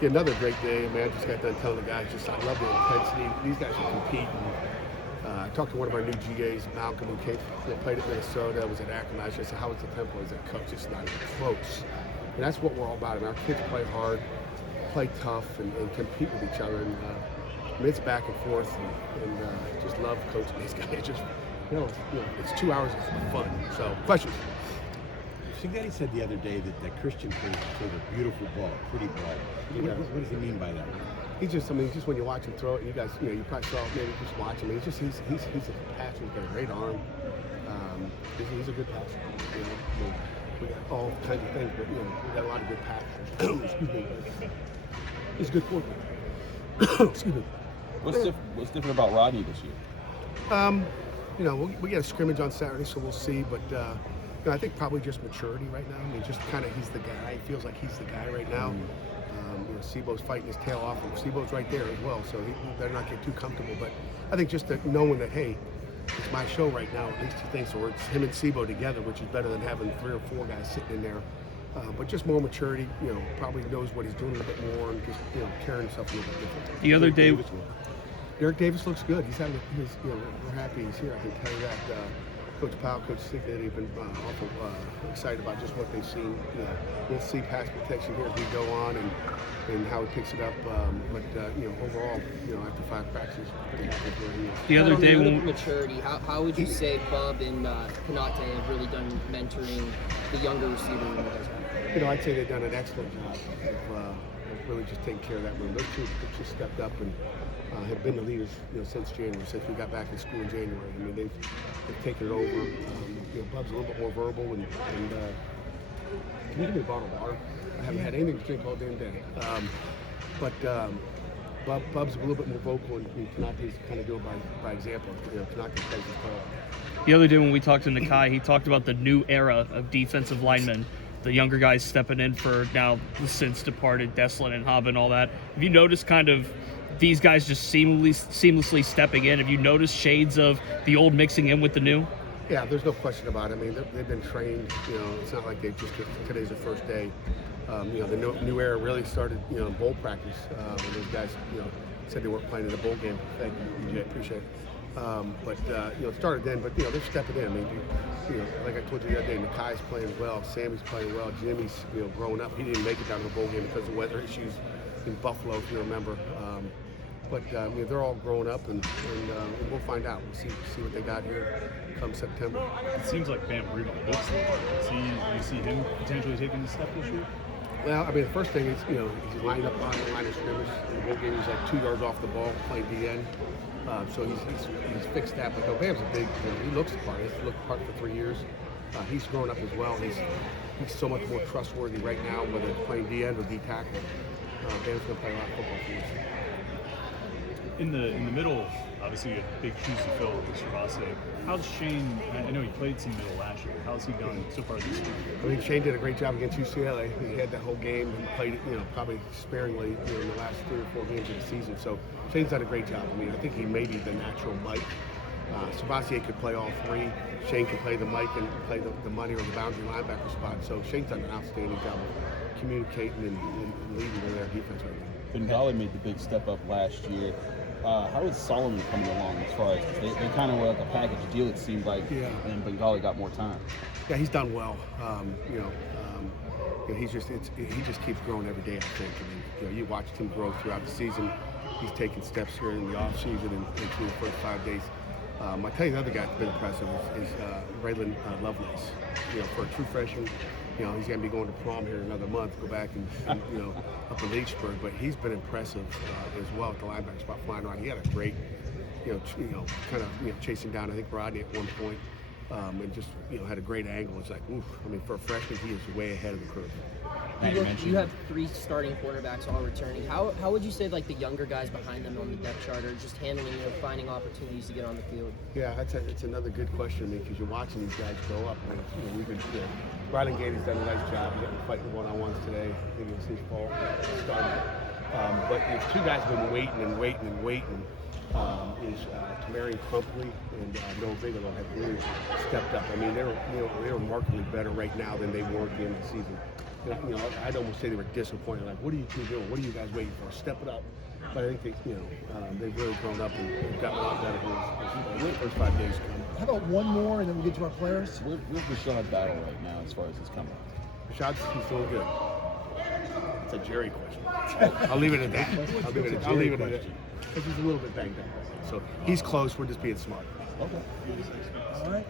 Get another great day. Man, I just got done telling the guys, I love the intensity. These guys will compete. I talked to one of our new GAs, Malcolm, who came, played at Minnesota, was at Akron last year. I said, how was the tempo? He's like, coach, it's not even close. And that's what we're all about. And our kids play hard, play tough, and compete with each other. And it's back and forth, and just love coaching these guys. Just, it's 2 hours of fun. So, questions? Signetti said the other day that Christian plays sort of a beautiful ball, pretty ball. What does he mean by that? He's just when you watch him throw it, you guys, you probably saw maybe just watch him. He's a passer. He's got a great arm. He's a good passer. We got all kinds of things, but we got a lot of good passers. Excuse me. He's a good quarterback. Excuse me. What's different about Rodney this year? We get a scrimmage on Saturday, so we'll see. But I think probably just maturity right now. I mean, just kind of he's the guy. He feels like he's the guy right now. Sebo's fighting his tail off, and Sebo's right there as well, so he better not get too comfortable. But I think just knowing that, hey, it's my show right now, at least he thinks, or it's him and Sebo together, which is better than having 3 or 4 guys sitting in there. But just more maturity, probably knows what he's doing a little bit more, and just, carrying himself a little bit different. The other day, Derek Davis looks good. He's having, we're happy he's here. I can tell you that. Coach Powell, Coach Signetti have been awful excited about just what they've seen. We'll see pass protection here as we go on and how he picks it up. But overall, after 5 practices, pretty happy with where he is. The other day when maturity, how would you say Bub and Konate have really done mentoring the younger receiver? I'd say they've done an excellent job of really just taking care of that room. Those two just stepped up and have been the leaders, since January, since we got back in school in January. I mean, they've taken it over. Bub's a little bit more verbal and can you give me a bottle of water? I haven't had anything to drink all damn day. But Bub's a little bit more vocal, and Konate's kind of doing by example. Konate plays his ball. The other day when we talked to Nakai, he talked about the new era of defensive linemen. The younger guys stepping in for now the since departed Deslin and Hobb and all that. Have you noticed kind of these guys just seamlessly stepping in? Have you noticed shades of the old mixing in with the new? Yeah, there's no question about it. I mean, they've been trained. It's not like today's their first day. The new era really started, in bowl practice when those guys, said they weren't playing in the bowl game. Thank you, DJ. Appreciate it. But it started then. But they're stepping in. I mean, like I told you the other day, Nakai's playing well, Sammy's playing well, Jimmy's growing up. He didn't make it down to the bowl game because of weather issues in Buffalo, if you remember. But they're all growing up, and we'll find out. We'll see what they got here come September. It seems like Van Bremen looks like it. You see him potentially taking a step this year? Well, I mean, the first thing is, he's lined up on the line of scrimmage. In the bowl game, he's like 2 yards off the ball, playing DN. So he's fixed that. But Van's a big, he looks the part. He's looked the part for 3 years. He's grown up as well. He's so much more trustworthy right now, whether it's playing DN or D tackle. Van's going to play a lot of football for us. In the middle, obviously you had big shoes to fill with Shabase. How's Shane? I know he played some middle last year. How's he done so far this year? I mean, Shane did a great job against UCLA. He had that whole game and played it, probably sparingly in the last 3 or 4 games of the season. So Shane's done a great job. I mean, I think he may be the natural Mike. Shabase could play all 3. Shane could play the Mike and play the money or the boundary linebacker spot. So Shane's done an outstanding job of communicating and leading their defense right now. Bengali made the big step up last year. How is Solomon coming along as far as they kind of were like a package deal, it seemed like, and Bengali got more time? Yeah, he's done well. He just keeps growing every day, I think. I mean, you watched him grow throughout the season. He's taken steps here in the off season and through the first 5 days. I tell you, the other guy that's been impressive is Raylan Lovelace. For a true freshman, he's going to be going to prom here in another month. Go back and up in Leechburg, but he's been impressive as well at the linebacker spot, flying around. He had a great, chasing down I think Rodney at one point, and just had a great angle. It's like, oof. I mean, for a freshman, he is way ahead of the curve. You have 3 starting quarterbacks all returning. How would you say like the younger guys behind them on the depth chart are just handling, finding opportunities to get on the field? Yeah, it's another good question because you're watching these guys grow up. And, we've been, Rylan Gady's done a nice job. He's got me fighting one-on-ones today. I think it was his fault. But there's 2 guys have been waiting. Is Tamarian Crumpley and Noah Bigelow have really stepped up. I mean, they're remarkably better right now than they were at the end of the season. You know, I'd almost say they were disappointed. Like, what are you two doing? What are you guys waiting for? Step it up. But I think they, you know, they've really grown up and gotten a lot better as the first 5 days come. How about one more, and then we'll get to our players? Where's Rashad battle right now as far as his coming? Rashad's he's doing good. It's a Jerry question. I'll leave it at that. I'll leave it at that. Because he's a little bit banged up. So he's close. We're just being smart. Okay. All right.